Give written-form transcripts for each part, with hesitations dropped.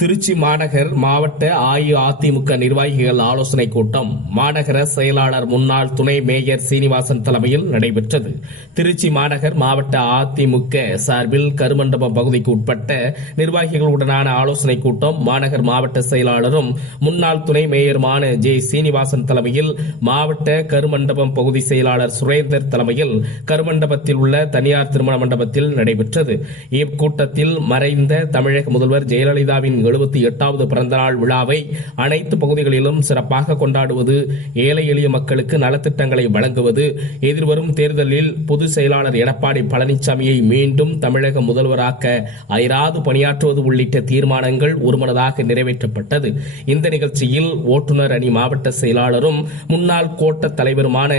திருச்சி மாநகர் மாவட்ட அஇஅதிமுக நிர்வாகிகள் ஆலோசனைக் கூட்டம் மாநகர செயலாளர் முன்னாள் துணை மேயர் சீனிவாசன் தலைமையில் நடைபெற்றது. திருச்சி மாநகர் மாவட்ட அதிமுக சார்பில் கருமண்டபம் பகுதிக்கு உட்பட்ட நிர்வாகிகளுடனான ஆலோசனைக் கூட்டம் மாநகர் மாவட்ட செயலாளரும் முன்னாள் துணை மேயருமான ஜே சீனிவாசன் தலைமையில் மாவட்ட கருமண்டபம் பகுதி செயலாளர் சுரேந்தர் தலைமையில் கருமண்டபத்தில் உள்ள தனியார் திருமண மண்டபத்தில் நடைபெற்றது. இக்கூட்டத்தில் மறைந்த தமிழக முதல்வர் ஜெயலலிதாவின் 78வது பிறந்தநாள் விழாவை அனைத்து பகுதிகளிலும் சிறப்பாக கொண்டாடுவது, ஏழை எளிய மக்களுக்கு நலத்திட்டங்களை வழங்குவது, எதிர்வரும் தேர்தலில் பொதுச் செயலாளர் எடப்பாடி பழனிசாமியை மீண்டும் தமிழக முதல்வராக்க அயராது பணியாற்றுவது உள்ளிட்ட தீர்மானங்கள் ஒருமனதாக நிறைவேற்றப்பட்டது. இந்த நிகழ்ச்சியில் ஓட்டுநர் அணி மாவட்ட செயலாளரும் முன்னாள் கோட்ட தலைவருமான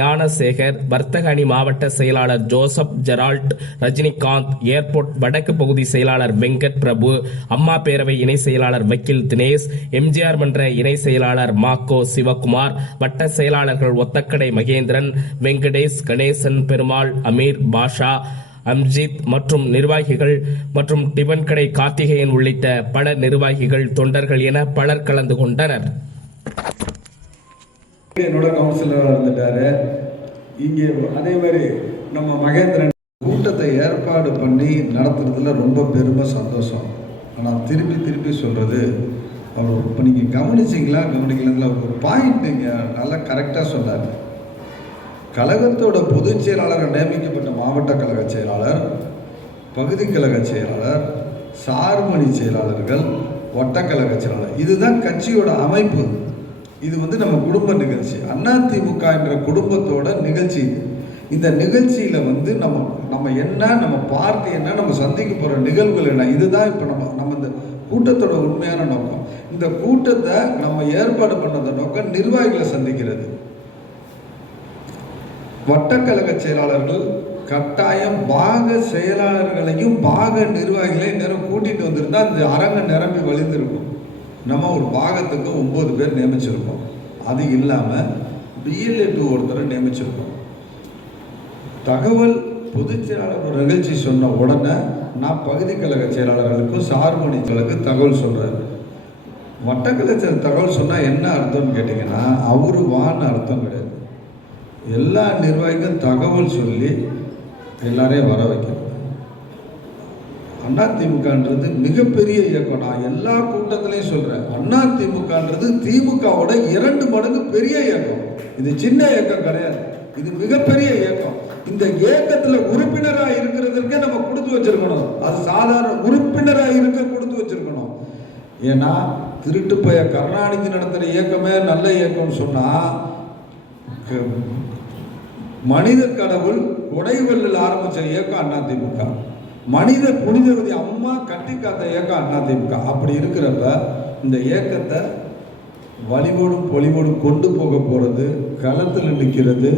ஞானசேகர், வர்த்தக அணி மாவட்ட செயலாளர் ஜோசப் ஜெரால்ட், ரஜினிகாந்த், ஏர்போர்ட் வடக்கு பகுதி செயலாளர் வெங்கட் பிரபு, அம்மா பேரவை இணை செயலாளர் வக்கீல் தினேஷ், எம்ஜிஆர் மன்ற இணை செயலாளர் மாக்கோ சிவகுமார், வட்ட செயலாளர்கள் ஒத்தக்கடை மகேந்திரன், வெங்கடேஷ், கணேசன், பெருமாள், அமீர், பாஷா, அம்ஜித் மற்றும் நிர்வாகிகள் மற்றும் டிபன் கடை கார்த்திகேயன் உள்ளிட்ட பல நிர்வாகிகள், தொண்டர்கள் என பலர் கலந்து கொண்டனர். என்னோட கவுன்சிலராக இருந்துட்டாரு. இங்கே அதே மாதிரி நம்ம மகேந்திரன் கூட்டத்தை ஏற்பாடு பண்ணி நடத்துறதுல ரொம்ப பெருமை சந்தோஷம். ஆனால் திருப்பி சொல்கிறது, அவர் இப்போ நீங்கள் கவனிக்கலங்களா ஒரு பாயிண்ட் நீங்கள் நல்லா கரெக்டாக சொன்னார். கழகத்தோட பொதுச் செயலாளர் நியமிக்கப்பட்ட மாவட்ட கழக செயலாளர், பகுதி கழக செயலாளர், சார்பணி செயலாளர்கள், வட்டக்கழக செயலாளர், இதுதான் கட்சியோட அமைப்பு. இது நம்ம குடும்ப நிகழ்ச்சி, அதிமுக என்ற குடும்பத்தோட நிகழ்ச்சி. இந்த நிகழ்ச்சியில் நம்ம என்ன, நம்ம பார்ட்டி என்ன, நம்ம சந்திக்க போகிற நிகழ்வுகள் என்ன, இதுதான் இப்போ நம்ம இந்த கூட்டத்தோட உண்மையான நோக்கம். இந்த கூட்டத்தை நம்ம ஏற்பாடு பண்ணத நோக்கம் நிர்வாகிகளை சந்திக்கிறது. வட்டக்கழக செயலாளர்கள் கட்டாயம் பாக செயலாளர்களையும் பாக நிர்வாகிகளையும் நேரம் கூட்டிகிட்டு வந்திருந்தா இந்த அரங்கம் நிரம்பி வழிந்திருக்கும். நம்ம ஒரு பாகத்துக்கு 9 பேர் நியமிச்சிருக்கோம். அது இல்லாமல் BLA 2 ஒருத்தரை நியமிச்சிருக்கோம். தகவல் பொதுச் செயலாளர் ஒரு நிகழ்ச்சி சொன்ன உடனே நான் பகுதி கழக செயலாளர்களுக்கும் சார்பணிகளுக்கு தகவல் சொல்கிறேன். வட்டக்கழக தகவல் சொன்னால் என்ன அர்த்தம்னு கேட்டிங்கன்னா, அவரு வான்னு அர்த்தம் கிடையாது. எல்லா நிர்வாகிக்கும் தகவல் சொல்லி எல்லாரையும் வர வைக்கிறது. அதிமுகன்றது மிகப்பெரிய இயக்கம். நான் எல்லா கூட்டத்திலையும் சொல்கிறேன், அதிமுகன்றது திமுகவோட 2 மடங்கு பெரிய இயக்கம். இது சின்ன இயக்கம் கிடையாது, இது மிகப்பெரிய இயக்கம். இந்த இயக்கத்தில் உறுப்பினராக இருக்கிறதுக்கே நம்ம கொடுத்து வச்சிருக்கணும். அது சாதாரண உறுப்பினராக இருக்க கொடுத்து வச்சிருக்கணும். ஏன்னா திருட்டு பைய கருணாநிதி நடத்துகிற இயக்கமே நல்ல இயக்கம்னு சொன்னால், மனித கடவுள் கொடைவெல்லில் ஆரம்பித்த இயக்கம் அதிமுக, மனித புனிதவதி அம்மா கட்டி காத்த இயக்கம் அதிமுக. அப்படி இருக்கிறப்ப இந்த இயக்கத்தை வழிபோடும் பொலிவோடும் கொண்டு போக போகிறது, களத்தில் நிற்கிறது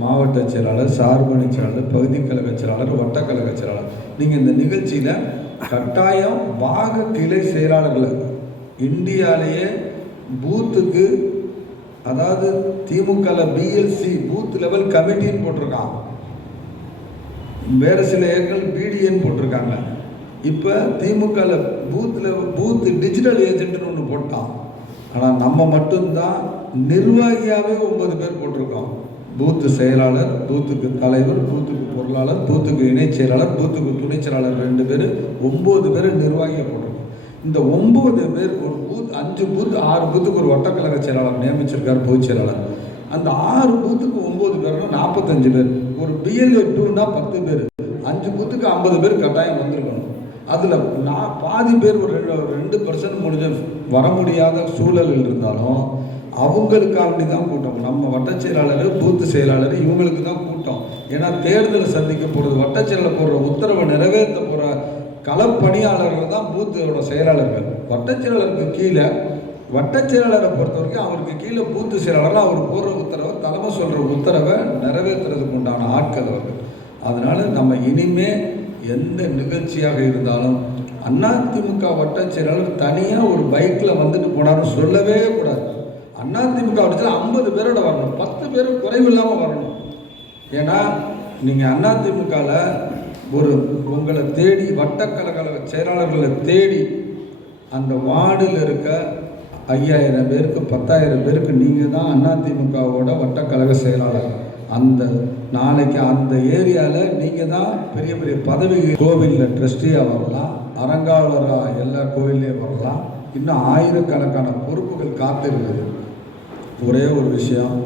மாவட்ட செயலாளர், சார்பணி செயலாளர், பகுதி கழக செயலாளர், வட்டக்கழக செயலாளர். நீங்கள் இந்த நிகழ்ச்சியில் கட்டாயம் பாக கிளை செயலாளர்கள் இந்தியாவிலேயே பூத்துக்கு, அதாவது திமுக BLC பூத் லெவல் கமிட்டின்னு போட்டிருக்கான். வேறு சில இயக்கங்கள் BDN போட்டிருக்காங்க. இப்போ திமுக பூத் டிஜிட்டல் ஏஜென்ட்னு ஒன்று போட்டான். ஆனால் நம்ம மட்டும்தான் நிர்வாகியாகவே 9 பேர் போட்டிருக்கோம். பூத்து செயலாளர், பூத்துக்கு தலைவர், பூத்துக்கு பொருளாளர், பூத்துக்கு இணை செயலாளர், பூத்துக்கு துணை செயலாளர் 2 பேர், 9 பேர் நிர்வாகியாக போட்டிருக்கோம். இந்த 9 பேர் ஒரு பூத், 5 பூத், 6 பூத்துக்கு ஒரு வட்டக்கழக செயலாளர் நியமிச்சிருக்கார் பொதுச் செயலாளர். அந்த 6 பூத்துக்கு 9 பேர்னா 45 பேர். ஒரு BLA 2னா 10 பேர். 5 பூத்துக்கு 50 பேர் கட்டாயம் வந்திருக்கணும். அதில் நான் பாதி பேர் ஒரு 2% முடிஞ்ச வர முடியாத சூழலில் இருந்தாலும் அவங்களுக்காக வேண்டி தான் கூட்டம். நம்ம வட்ட செயலாளர், பூத்து செயலாளர் இவங்களுக்கு தான் கூட்டம். ஏன்னா தேர்தலை சந்திக்க போகிறது, வட்ட செயலாளர் போடுற உத்தரவை நிறைவேற்ற போகிற களப்பணியாளர்கள் தான் பூத்தோட செயலாளர்கள். வட்ட செயலாளருக்கு கீழே, வட்ட செயலாளரை பொறுத்த வரைக்கும் அவருக்கு கீழே பூத்து செயலாளர், அவர் போடுற உத்தரவை, தலைமை சொல்கிற உத்தரவை நிறைவேற்றுறதுக்கு உண்டான ஆட்கள் அவர்கள். அதனால் நம்ம இனிமே எந்த நிகழ்ச்சியாக இருந்தாலும் அதிமுக வட்ட செயலாளர் தனியாக ஒரு பைக்கில் வந்துட்டு போனாலும் சொல்லவே கூடாது. அதிமுக வட்டத்தில் 50 பேரோட வரணும், 10 பேர் குறைவு இல்லாமல் வரணும். ஏன்னா நீங்கள் அதிமுகவில் உங்களை தேடி வட்டக்கழக செயலாளர்களை தேடி அந்த வார்டில் இருக்க 5000 பேருக்கு 10,000 பேருக்கு நீங்கள் தான் அதிமுகவோட வட்டக்கழக செயலாளர். அந்த நாளைக்கு அந்த ஏரியாவில் நீங்கள் தான் பெரிய பெரிய பதவி, கோவிலில் ட்ரஸ்டியாக வரலாம், அறங்காவலராக எல்லா கோவில்லையும் வரலாம், இன்னும் ஆயிரக்கணக்கான பொறுப்புகள் காத்திருக்குது. ஒரே ஒரு விஷயம்,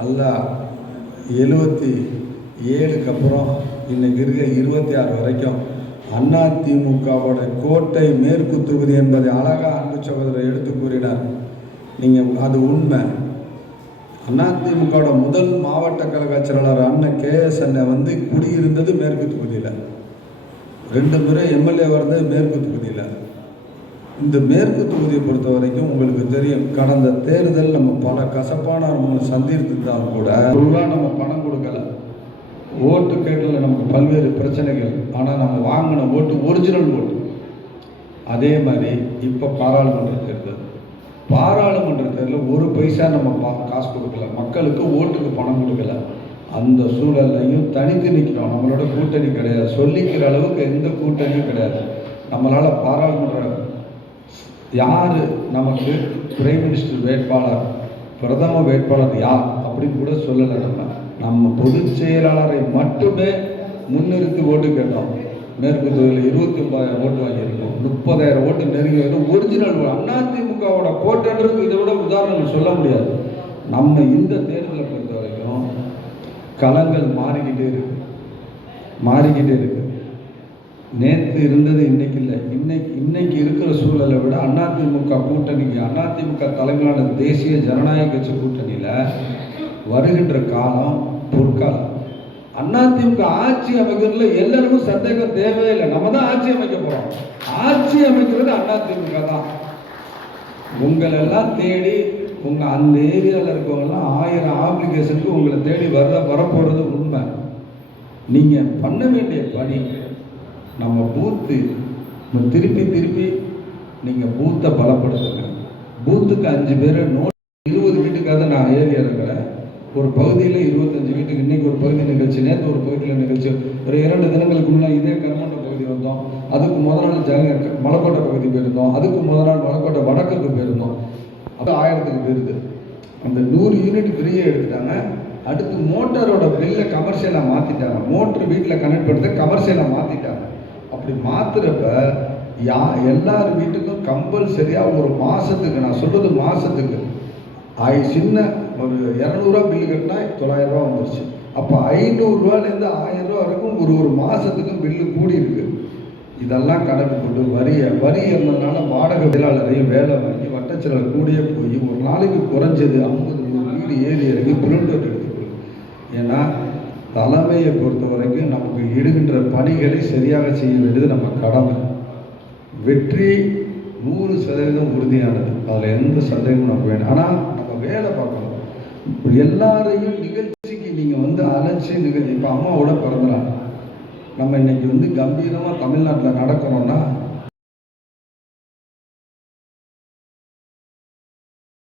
நல்லா 77க்கு அப்புறம் இன்னைக்கு இருக்க 26 வரைக்கும் அதிமுகவோட கோட்டை மேற்கு தொகுதி என்பதை அழகாக அன்பு சகோதரர் எடுத்து கூறினார். நீங்கள் அது உண்மை. அதிமுகவோட முதல் மாவட்ட கழக செயலாளர் அண்ணன் KS அண்ணன் வந்து குடியிருந்தது மேற்கு தொகுதியில், 2 முறை எம்எல்ஏ வர்றது மேற்கு தொகுதியில். இந்த மேற்கு தொகுதியை பொறுத்த வரைக்கும் உங்களுக்கு தெரியும், கடந்த தேர்தல் நம்ம பல கசப்பான சந்தித்திருந்தாலும் கூட ரூபா நம்ம பணம் கொடுக்கல. ஓட்டு கேட்டதில் நமக்கு பல்வேறு பிரச்சனைகள், ஆனால் நம்ம வாங்கின ஓட்டு ஒரிஜினல் ஓட்டு. அதே மாதிரி இப்போ பாராளுமன்ற தேர்தல் ஒரு பைசா நம்ம காசு கொடுக்கல, மக்களுக்கு ஓட்டுக்கு பணம் கொடுக்கல. அந்த சூழலையும் தனித்து நிற்கிறோம். நம்மளோட கூட்டணி கிடையாது, சொல்லிக்கிற அளவுக்கு எந்த கூட்டணியும் கிடையாது. நம்மளால் பாராளுமன்ற யார் நமக்கு பிரைம் மினிஸ்டர் வேட்பாளர், பிரதம வேட்பாளர் யார் அப்படின்னு கூட சொல்லலை. நம்ம பொதுச் செயலாளரை மட்டுமே முன்னிறுத்தி ஓட்டு கேட்டோம். மேற்கு தொகுதியில் 29,000 ஓட்டு வாங்கியிருக்கோம், 30,000 ஓட்டு நெருங்கி ஒரிஜினல் அதிமுகவோட கோட்டைன்றது இதை விட உதாரணங்கள் சொல்ல முடியாது. நம்ம இந்த தேர்தலை பொறுத்த வரைக்கும் களங்கள் மாறிக்கிட்டே இருக்கு. நேற்று இருந்தது இன்னைக்கு இல்லை. இன்னைக்கு இருக்கிற சூழலை விட அதிமுக கூட்டணிக்கு, அதிமுக தலைமையிலான தேசிய ஜனநாயக கட்சி கூட்டணியில் வருகின்ற காலம் பொற்காலம். அதிமுக ஆட்சி அமைக்கிறதுல எல்லாருக்கும் சந்தேகம் தேவையில்லை. நம்ம தான் ஆட்சி அமைக்க போறோம். ஆட்சி அமைக்கிறது அதிமுக தான். உங்களெல்லாம் தேடி அந்த ஏரியாவில் இருக்கவங்கலாம் 1000 ஆப்ளிகேஷனுக்கு உங்களை தேடி வரப்போறது உண்மை. நீங்கள் பண்ண வேண்டிய பணி, நம்ம பூத்து திருப்பி நீங்கள் பூத்தை பலப்படுத்துங்க. பூத்துக்கு 5 பேர் நோட் 20 வீட்டுக்காக நான் ஏரியா இருக்கிறேன். ஒரு பகுதியில் 25 வீட்டுக்கு இன்றைக்கி ஒரு பகுதி நிகழ்ச்சி, நேற்று ஒரு பகுதியில் நிகழ்ச்சி. ஒரு 2 தினங்களுக்கு முன்னாடி இதே கருமண்ட பகுதி வந்தோம். அதுக்கு முதல் நாள் மலைக்கோட்டை பகுதி போயிருந்தோம். அதுக்கு முதல் நாள் மலைக்கோட்டை வடக்குக்கு போயிருந்தோம். அது 1000க்கு போயிருது. அந்த 100 யூனிட் ஃப்ரீயாக எடுத்துட்டாங்க. அடுத்து மோட்டாரோட பில்லை கமர்ஷியலாக மாற்றிட்டாங்க. மோட்ரு வீட்டில் கனெக்ட் பண்ணுறத கமர்ஷியலாக மாற்றிட்டாங்க. அப்படி மாற்றுறப்ப எல்லார் வீட்டுக்கும் கம்பல்சரியாக ஒரு மாதத்துக்கு, நான் சொல்கிறது மாதத்துக்கு, சின்ன ஒரு 200 பில்லு கட்டினா 900 வந்துருச்சு. அப்போ 500 1000 வரைக்கும் ஒரு மாதத்துக்கு பில்லு கூடி இருக்கு. இதெல்லாம் கணக்கு போட்டு வரி இருந்ததுனால வாடகை தொழிலாளரையும் வேலை வாங்கி வட்டச்செலவு கூடியே போய் ஒரு நாளைக்கு குறைஞ்சது 50 வீடு ஏறி இறங்கி பிரிண்ட் அவுட் எடுத்துக்கணும். ஏன்னா தலைமையை பொறுத்த வரைக்கும் நமக்கு இடுகின்ற பணிகளை சரியாக செய்ய வேண்டியது நம்ம கடமை. வெற்றி 100% உறுதியானது, அதில் எந்த சந்தேகமும் நமக்கு வேணும். ஆனால் நம்ம வேலை பார்க்கணும். எல்லாரையும் நிகழ்ச்சிக்கு நீங்கள் அழைச்சி இப்போ அம்மாவோட பிறந்தநாள் நம்ம இன்னைக்கு கம்பீரமாக தமிழ்நாட்டில் நடக்கணும்னா